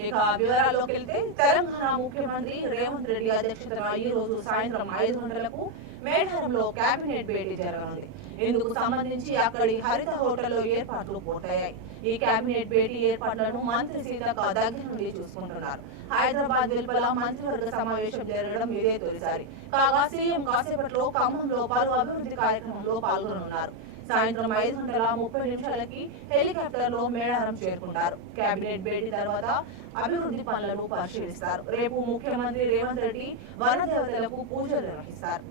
ఇక వివరాల్లోకి వెళ్తే తెలంగాణ ముఖ్యమంత్రి రేవంత్ రెడ్డి అధ్యక్షతన ఈ రోజు సాయంత్రం 5 గంటలకు మేడారంలో కేబినెట్ భేటీ జరగనుంది. ఇందుకు సంబంధించి అక్కడి హరిత హోటల్లో ఏర్పాట్లు పూర్తయ్యాయి. ఈ కేబినెట్ భేటీ ఏర్పాట్లను మంత్రి సీతక్క దగ్గర నుండి చూసుకుంటున్నారు. హైదరాబాద్ వెలుపల మంత్రివర్గ సమావేశం జరగడం ఇదే తొలిసారి. కాగా సీఎం కాసేపట్లో ఖమ్మంలో పలు అభివృద్ధి కార్యక్రమంలో పాల్గొనున్నారు. సాయంత్రం 5:30 హెలికాప్టర్ లో మేడారం చేరుకుంటారు. కేబినెట్ భేటీ తర్వాత అభివృద్ధి పనులను పరిశీలిస్తారు. రేపు ముఖ్యమంత్రి రేవంత్ రెడ్డి వనదేవతలకు పూజలు నిర్వహిస్తారు.